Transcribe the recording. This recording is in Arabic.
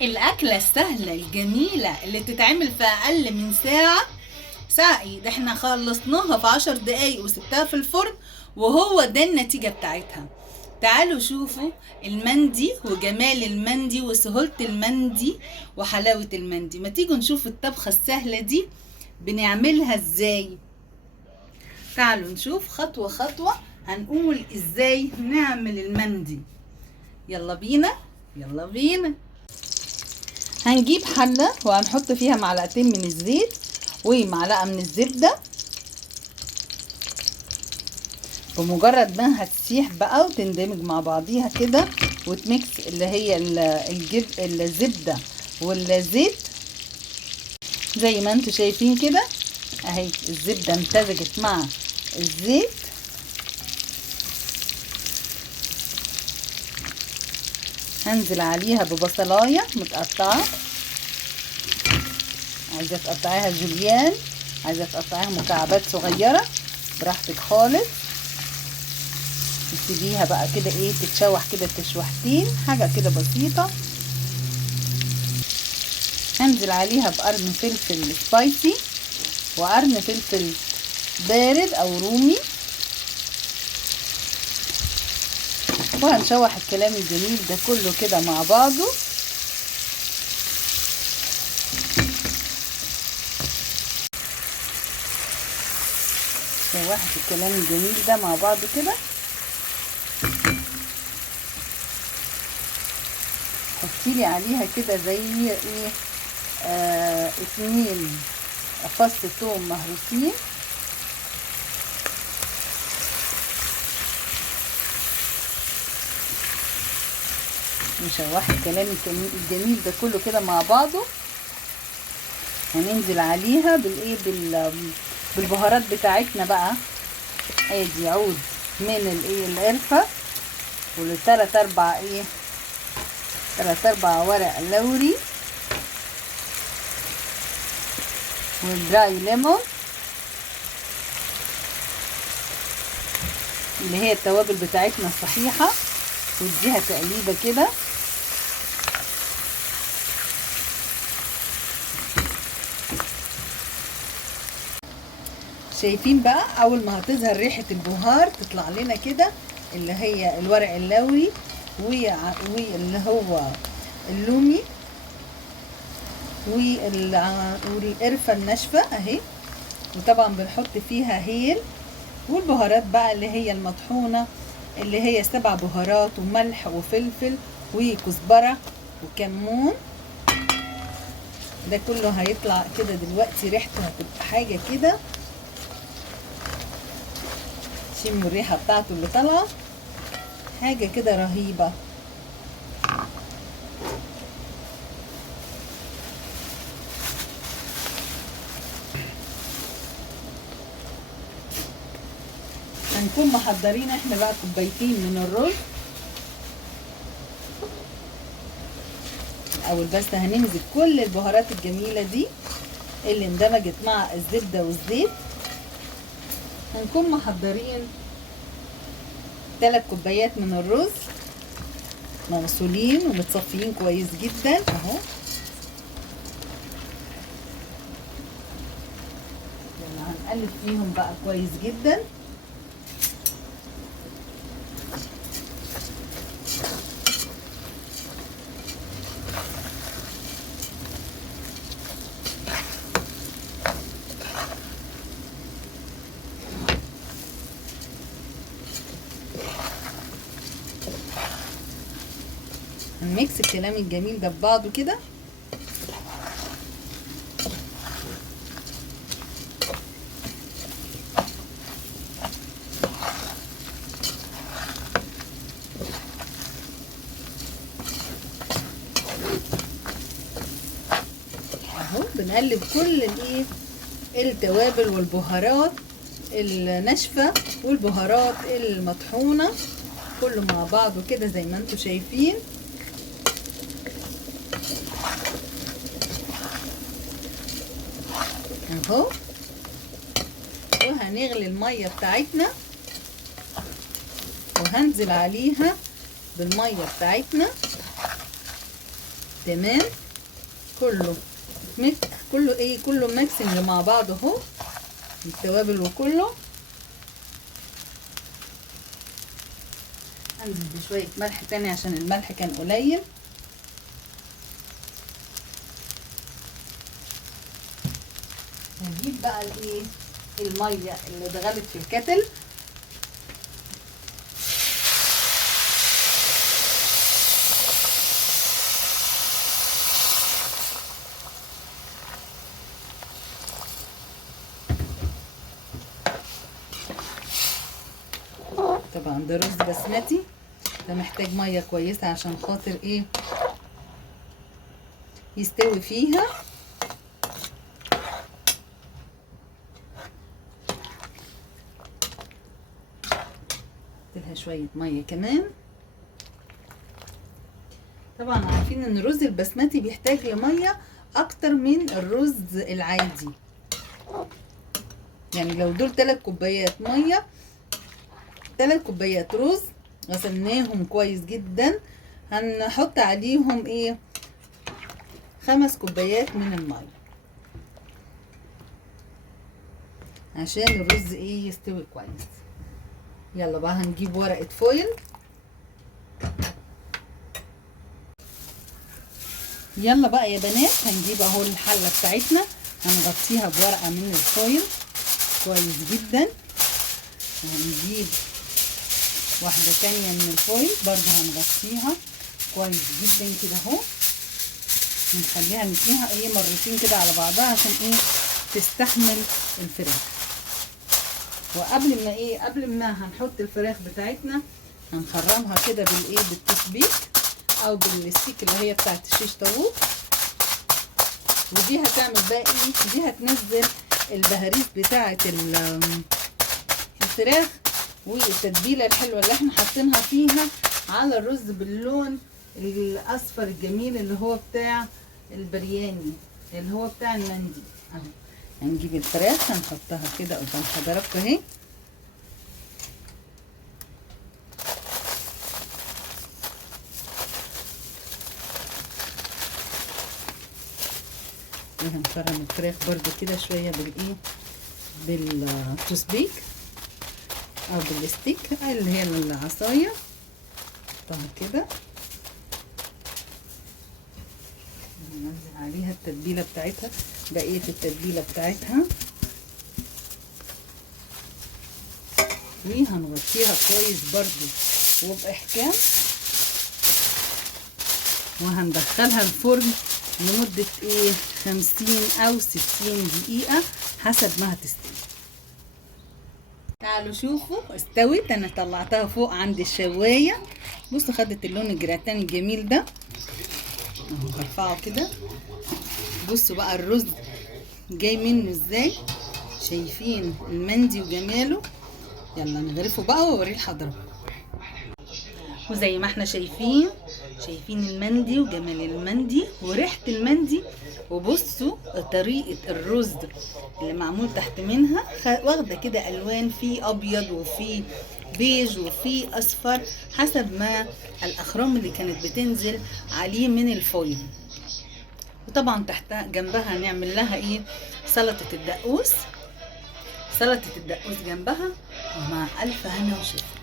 الأكلة السهلة الجميلة اللي تتعمل في أقل من ساعة. ساعة ايه ده، احنا خلصناها في 10 دقايق وسبتها في الفرن، وهو ده النتيجة بتاعتها. تعالوا شوفوا المندي وجمال المندي وسهولة المندي وحلاوة المندي. ما تيجوا نشوف الطبخة السهلة دي بنعملها ازاي. تعالوا نشوف خطوة خطوة هنقول ازاي نعمل المندي. يلا بينا يلا بينا. هنجيب حلة وهنحط فيها معلقتين من الزيت ومعلقة من الزبدة. بمجرد ما هتسيح بقى وتندمج مع بعضيها كده وتميكس اللي هي الزبدة والزيت زي ما انتوا شايفين كده اهي. الزبدة امتزجت مع الزيت. هنزل عليها ببصلاية متقطعة، عايزة تقطعيها جوليان، عايزة تقطعيها مكعبات صغيرة براحتك خالص. تسيبيها بقى كده ايه تتشوح كده تشوحتين حاجة كده بسيطة. هنزل عليها بقرن فلفل سبايسي وقرن فلفل بارد او رومي، وهنشوح الكلام الجميل ده كله كده مع بعضه. شوحت الكلام الجميل ده مع بعضه كده. حطيلي عليها كده زي ايه 2 فص ثوم مهروسين، نشوح الكلام الجميل ده كله كده مع بعضه. هننزل عليها بالايه بالبهارات بتاعتنا بقى. ادي عود من الايه القرفه والثلاث اربع ورق لوري والدراي ليمون اللي هي التوابل بتاعتنا الصحيحه، واديها تقليبه كده. شايفين بقى اول ما هتظهر ريحه البهار تطلع لنا كده اللي هي الورق اللوري واللي هو اللومي والقرفه الناشفه اهي، وطبعا بنحط فيها هيل والبهارات بقى اللي هي المطحونه اللي هي 7 بهارات وملح وفلفل وكزبره وكمون. ده كله هيطلع كده دلوقتي ريحته هتبقى حاجه كده. شموا الريحه بتاعته اللي طالعه حاجه كده رهيبه. هنكون محضرين احنا بقى كوبايتين من الرز. اول بس هننزل كل البهارات الجميله دي اللي اندمجت مع الزبده والزيت. هنكون محضرين 3 كوبايات من الرز مغسولين ومتصفيين كويس جدا اهو. هنقلب فيهم بقى كويس جدا. هنميكس الكلام الجميل ده ببعضه كده. اهو بنقلب كل التوابل والبهارات الناشفه والبهارات المطحونه كله مع بعضه كده زي ما انتم شايفين اهو. وهنغلي الميه بتاعتنا وهنزل عليها بالميه بتاعتنا تمام. كله كله ميكسنج مع بعض اهو، التوابل وكله. هنزل بشويه ملح تاني عشان الملح كان قليل. هجيب بقى الايه، الميه اللي اتغلت في الكتل. طبعا ده رز بسمتي، ده محتاج ميه كويسه عشان خاطر ايه، يستوي فيها. اديلها شويه ميه كمان. طبعا عارفين ان الرز البسمتي بيحتاج لميه اكتر من الرز العادي، يعني لو دول 3 كوبايات ميه، 3 كوبايات رز غسلناهم كويس جدا، هنحط عليهم ايه 5 كوبايات من الميه عشان الرز ايه يستوي كويس. يلا بقى هنجيب ورقة فويل. يلا بقى يا بنات، هنجيب اهو الحلة بتاعتنا، هنغطيها بورقة من الفويل كويس جدا، وهنجيب واحدة تانية من الفويل برضه هنغطيها كويس جدا كده اهو، ونخليها نسيها ايه مرتين كده على بعضها عشان ايه تستحمل الفراخ. قبل ما هنحط الفراخ بتاعتنا هنخرمها كده بالايه بالتسبيك او بالستيك اللي هي بتاعت الشيش طاووق، ودي هتعمل بقى ايه، دي هتنزل البهاريز بتاعت الفراخ والتتبيله الحلوه اللي احنا حاطينها فيها على الرز باللون الاصفر الجميل اللي هو بتاع البرياني، اللي هو بتاع المندي اهو. هنجيب الفراخ هنحطها كده قدام حضراتكم اهي، وهنفرم الفراخ برضو كده شويه بالايه بالتسبيك او بالستيك اللي هي العصايه، نحطها كده ننزل عليها التتبيله بتاعتها، بقيه التتبيله بتاعتها، وهنغطيها كويس برضو وباحكام، وهندخلها الفرن لمده ايه 50 او 60 دقيقه حسب ما هتستوي. تعالوا شوفوا استوت، انا طلعتها فوق عند الشوايه، بصوا خدت اللون الجراتان الجميل ده اهو. هرفعه كده، بصوا بقى الرز جاي منه ازاي، شايفين المندي وجماله. يلا نغرفه بقى واوريه لحضراتكم. وزي ما احنا شايفين المندي وجمال المندي وريحه المندي، وبصوا طريقه الرز اللي معمول تحت منها واخده كده الوان، في ابيض وفي بيج وفي اصفر حسب ما الاخرام اللي كانت بتنزل عليه من الفويل. وطبعا تحتها جنبها هنعمل لها ايه سلطه الدقوس، جنبها، ومع الف هنا وشفا.